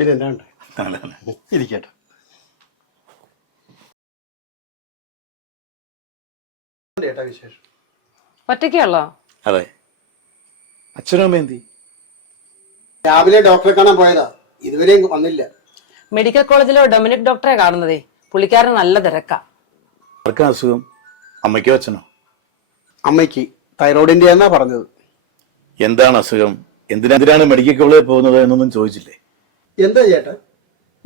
പിന്നെ എന്നാ ഉണ്ട് നല്ലതാണ് ഇരിക്കട്ടെ വിശേഷം? ഒറ്റയ്ക്കുള്ളോ അതെ. അച്ഛനും എന്തി രാവിലെ ഡോക്ടറെ കാണാൻ പോയതാ. ഇതുവരെയും വന്നില്ല. മെഡിക്കൽ കോളേജിലെ ഡൊമിനിക് ഡോക്ടറെ കാണുന്നതേ. പുള്ളിക്കാരൻ നല്ല തിരക്കാ. ആർക്കാ അസുഖം? അമ്മയ്ക്കോ അച്ഛനോ? അമ്മയ്ക്ക്. തൈറോയിഡിന്റെ എന്നാ പറഞ്ഞത്. എന്താണ് അസുഖം? എന്തിനെതിരാണ് മെഡിക്കൽ കോളേജിൽ പോകുന്നത് എന്നൊന്നും ചോദിച്ചില്ലേ? എന്താ ചേട്ടാ?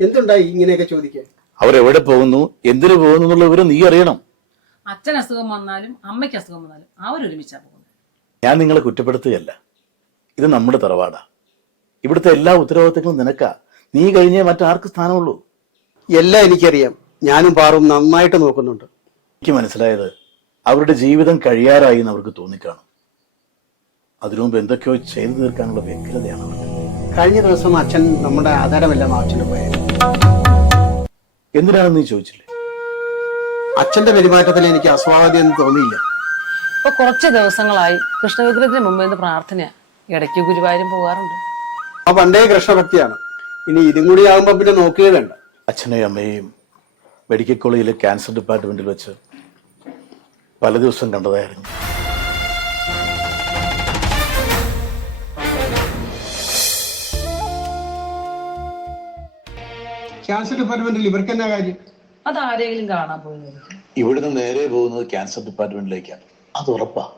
എന്തുണ്ടായി ഇങ്ങനെയൊക്കെ ചോദിക്കാൻ? അവരെവിടെ പോകുന്നു? എന്തിനു പോകുന്നു എന്നുള്ള വിവരം നീ അറിയണം. അച്ഛൻ അസുഖം വന്നാലും അമ്മയ്ക്ക് അസുഖം വന്നാലും അവരൊരുമിച്ചാ പോകുന്നത്. ഞാൻ നിങ്ങളെ കുറ്റപ്പെടുത്തുകയല്ല. ഇത് നമ്മുടെ തറവാടാ. ഇവിടുത്തെ എല്ലാ ഉത്തരവാദിത്തങ്ങളും നിനക്കാ. നീ കഴിഞ്ഞേ മറ്റാർക്ക് സ്ഥാനമുള്ളൂ? എല്ലാം എനിക്കറിയാം. ഞാനും പാറും നന്നായിട്ട് നോക്കുന്നുണ്ട്. എനിക്ക് മനസ്സിലായത് അവരുടെ ജീവിതം കഴിയാറായി എന്ന് അവർക്ക് തോന്നിക്കാണും. അതിനു മുമ്പ് എന്തൊക്കെയോ ചെയ്തു തീർക്കാനുള്ള വ്യഗ്രതയാണ് അവർക്ക് കഴിഞ്ഞ ദിവസം അച്ഛൻ നമ്മുടെ ആധാരമെല്ലാം ആവശ്യത്തിന് പോയത് എന്തിനാണെന്ന് നീ ചോദിച്ചില്ലേ? അച്ഛന്റെ പെരുമാറ്റത്തിൽ എനിക്ക് അസ്വാഭാവികതയൊന്നും തോന്നിയില്ല. ഇപ്പൊ കുറച്ച് ദിവസങ്ങളായി കൃഷ്ണവിഗ്രഹത്തിന് മുമ്പ് നിന്ന് പ്രാർത്ഥനയാ ഇടയ്ക്ക് ഗുരുവായൂരും പോകാറുണ്ട് ആ പണ്ടേ കൃഷ്ണഭക്തിയാണ്. ഇനി ഇതും കൂടി ആകുമ്പോ പിന്നെ നോക്കുകയേ വേണ്ട. അച്ഛനെയും അമ്മയെയും മെഡിക്കൽ കോളേജിലെ ക്യാൻസർ ഡിപ്പാർട്ട്മെന്റിൽ വെച്ച് പല ദിവസം കണ്ടതായിരുന്നു. ക്യാൻസർ ഡിപ്പാർട്ട്മെന്റിൽ ഇവർക്ക് എന്നാ കാര്യം? അത് ആരെങ്കിലും കാണാൻ പോകുന്നത്. ഇവിടുന്ന് നേരെ പോകുന്നത് ക്യാൻസർ ഡിപ്പാർട്ട്മെന്റിലേക്കാണ്. അത് ഉറപ്പാ.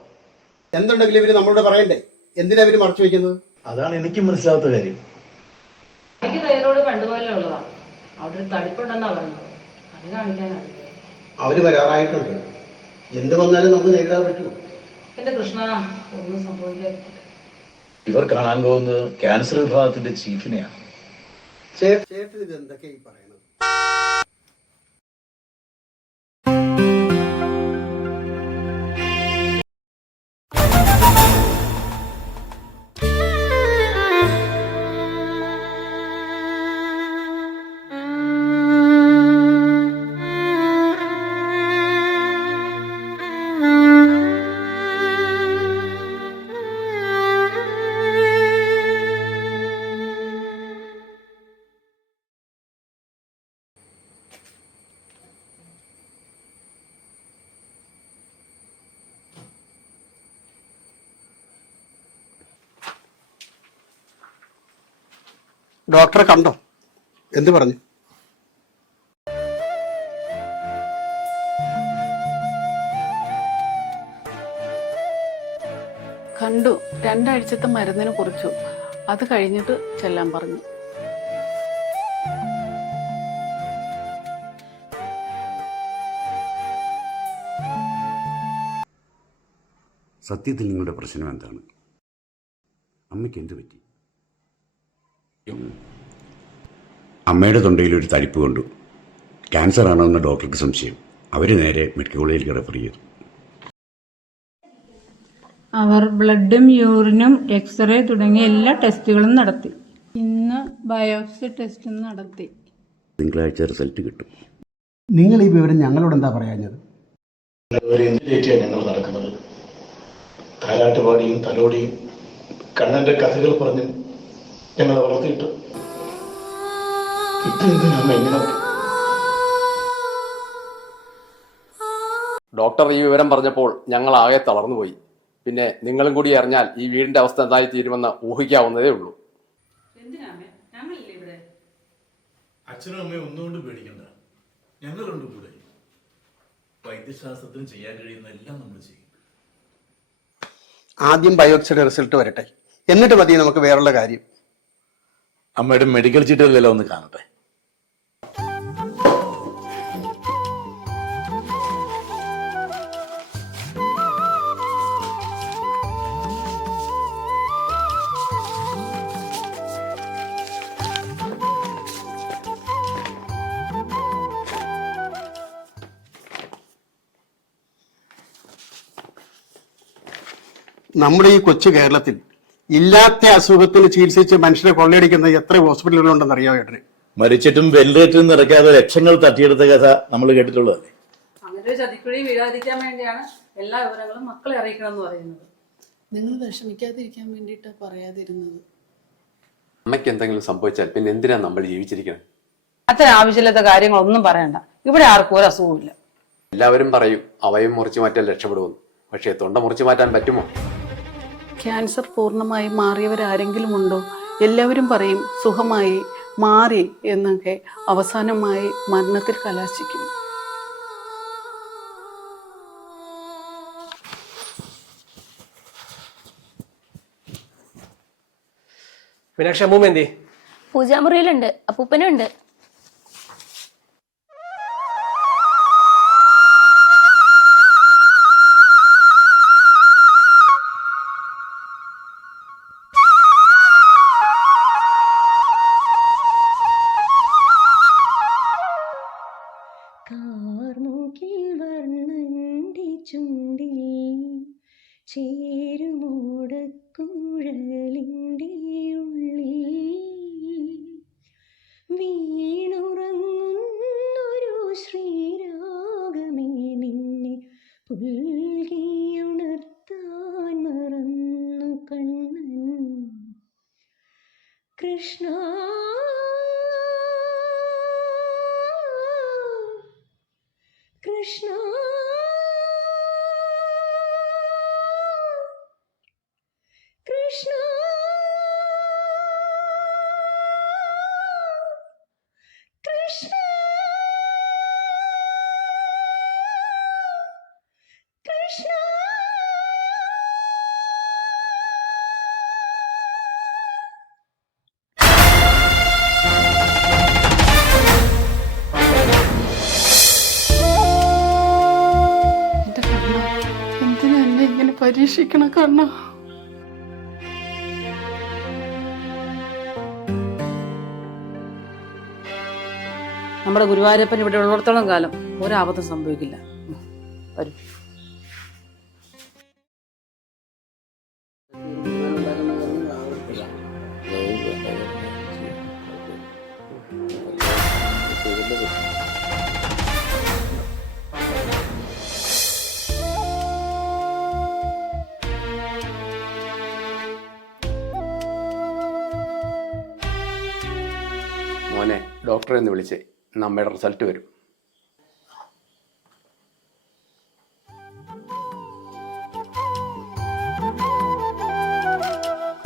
എന്തുണ്ടെങ്കിലും ഇവർ നമ്മളോട് പറയണ്ടേ? എന്തിനാ ഇവർ മറച്ചു വെക്കുന്നത്? അതാണ് എനിക്ക് മനസ്സിലാത്ത കാര്യം. എനിക്ക് തൈറോയ്ഡ് പണ്ടുപോലെ ഉള്ളതാണ് അവിടെ ഒരു തടിപ്പുണ്ടെന്നാ പറഞ്ഞത്. അത് കാണിക്കാനാണ് അവർ വരാറായിട്ടുണ്ട്. എന്ത് വന്നാലും നമുക്ക് നേരിടാൻ പറ്റുമോ? എന്റെ കൃഷ്ണ ഒന്നും സംഭവിക്കാതിരിക്കട്ടെ. ഇവർ കാണാൻ പോകുന്നത് ക്യാൻസർ വിഭാഗത്തിന്റെ ചീഫിനെയാണ്. ചേട്ടൻ ഇത് എന്തൊക്കെയാ ഈ പറയണത് ഡോക്ടറെ കണ്ടോ? എന്ത് പറഞ്ഞു? കണ്ടു. രണ്ടാഴ്ചത്തെ മരുന്നിന് കുറിച്ചു. അത് കഴിഞ്ഞിട്ട് ചെല്ലാൻ പറഞ്ഞു. സത്യത്തിൽ നിങ്ങളുടെ പ്രശ്നം എന്താണ്? അമ്മയ്ക്ക് എന്ത് പറ്റി? അമ്മയുടെ തൊണ്ടയിൽ ഒരു തടിപ്പ് കണ്ടു. ക്യാൻസർ ആണോ എന്ന ഡോക്ടർക്ക് സംശയം. അവർ നേരെ മെഡിക്കൽ കോളേജിലേക്ക് റെഫർ ചെയ്തു. അവർ ബ്ലഡും യൂറിനും എക്സ്റേ തുടങ്ങിയ എല്ലാ ടെസ്റ്റുകളും നടത്തി. ഇന്ന് ബയോപ്സി ടെസ്റ്റും നടത്തി. തിങ്കളാഴ്ച റിസൾട്ട് കിട്ടും. നിങ്ങൾ ഈ വിവരം ഞങ്ങളോട് എന്താ പറയാഞ്ഞത്? എന്തിലേറ്റാണ് ഞങ്ങൾ നടക്കുന്നത്? തലോടിയും കണ്ണന്റെ കഥകൾ പറഞ്ഞും ഞങ്ങളെ വളർത്തിയിട്ട് ഇപ്പൊ എന്തിനാണ് ഇങ്ങനെ ഡോക്ടർ ഈ വിവരം പറഞ്ഞപ്പോൾ ഞങ്ങൾ ആകെ തളർന്നുപോയി. പിന്നെ നിങ്ങളും കൂടി അറിഞ്ഞാൽ ഈ വീടിന്റെ അവസ്ഥ എന്തായി തീരുമെന്ന് ഊഹിക്കാവുന്നതേ ഉള്ളൂ. എന്തിനാമേ ഞങ്ങളില്ലേ ഇവിടെ? അച്ഛനും അമ്മയും ഒന്നുകൊണ്ട് പേടിക്കണ്ട. ഞങ്ങളുണ്ട് കൂടെ വൈദ്യശാസ്ത്രത്തിന് ചെയ്യാൻ കഴിയുന്ന എല്ലാം നമ്മൾ ചെയ്യും. ആദ്യം ബയോപ്സിയുടെ റിസൾട്ട് വരട്ടെ. എന്നിട്ട് മതി നമുക്ക് വേറുള്ള കാര്യം. അമ്മയുടെ മെഡിക്കൽ ചീട്ടുകളിലെല്ലാം ഒന്ന് കാണട്ടെ. നമ്മുടെ ഈ കൊച്ചു കേരളത്തിൽ ഇല്ലാത്ത അസുഖത്തിന് ചികിത്സിച്ച് മനുഷ്യരെ കൊള്ളയടിക്കുന്ന എത്ര ഹോസ്പിറ്റലുകളുണ്ടെന്ന് അറിയാം ഏട്ടന്? മരിച്ചിട്ടും വെന്റിലേറ്ററിൽ നിന്ന് ഇറക്കാതെ ലക്ഷങ്ങൾ തട്ടിയെടുത്ത കഥ നമ്മൾ കേട്ടിട്ടുള്ളതല്ലേ? അങ്ങനെ ഒരു ചതിക്കുഴി വീഴാതിരിക്കാൻ വേണ്ടിയാണ് എല്ലാ വിവരങ്ങളും മക്കളെ അറിയിക്കണം എന്ന് പറയുന്നത്. നിങ്ങൾ വിഷമിക്കാതിരിക്കാൻ വേണ്ടിയിട്ടാണ് പറയാതിരുന്നത്. അമ്മയ്ക്ക് എന്തെങ്കിലും സംഭവിച്ചാൽ പിന്നെ എന്തിനാ നമ്മൾ ജീവിച്ചിരിക്കണം അത്ര ആവശ്യമില്ലാത്ത കാര്യങ്ങളൊന്നും പറയണ്ട. ഇവിടെ ആർക്കും ഒരു അസുഖമില്ല എല്ലാവരും പറയും അവയും മുറിച്ചു മാറ്റാൻ രക്ഷപ്പെടുമെന്ന്. പക്ഷേ തൊണ്ട മുറിച്ചു മാറ്റാൻ പറ്റുമോ? ക്യാൻസർ പൂർണമായി മാറിയവരാരെങ്കിലും ഉണ്ടോ എല്ലാവരും പറയും സുഖമായി മാറി എന്നൊക്കെ അവസാനമായി മരണത്തിൽ കലാശിക്കും. മീനാക്ഷി അമ്മൂമ്മ എന്തേ? പൂജാമുറിയിലുണ്ട്. അപ്പൂപ്പനുണ്ട്. ചേരുമോടക്കുഴലിന്റെ ഉള്ളിൽ വീണുറങ്ങുന്നൊരു ശ്രീരാഗമേ നിന്നെ പുൽകിയുണർത്താൻ മറന്നു കണ്ണൻ. കൃഷ്ണ പരീക്ഷിക്കണ കണ്ണ. നമ്മുടെ ഗുരുവായൂരപ്പൻ ഇവിടെ ഉള്ളിടത്തോളം കാലം ഒരാപത്തും സംഭവിക്കില്ല. വരൂ. ഡോക്ടറെ ഒന്ന് വിളിച്ച് നമ്മുടെ റിസൾട്ട് വരും.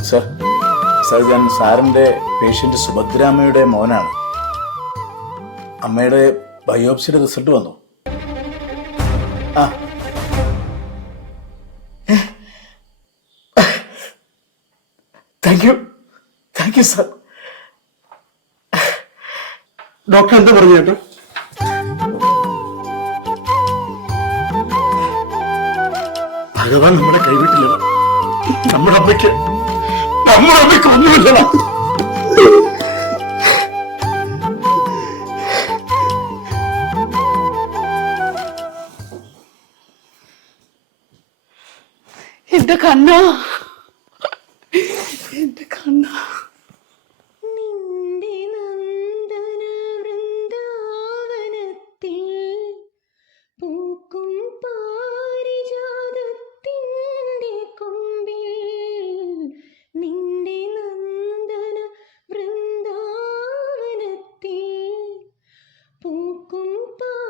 സർ സർ ഞാൻ സാറിന്റെ പേഷ്യന്റ് സുഭദ്രാമ്മയുടെ മോനാണ്. അമ്മയുടെ ബയോപ്സിയുടെ റിസൾട്ട് വന്നു. ആ. Thank you thank you sir doctor എന്താ പറഞ്ഞു ചേട്ടാ? ഭഗവാൻ നമ്മുടെ കൈവിട്ടില്ലടാ നമ്മുടെ അമ്മയ്ക്ക് നമ്മുടെ അമ്മയ്ക്ക് ഒന്നുമില്ലടാ എന്റെ കണ്ണ. ಗುಂಪು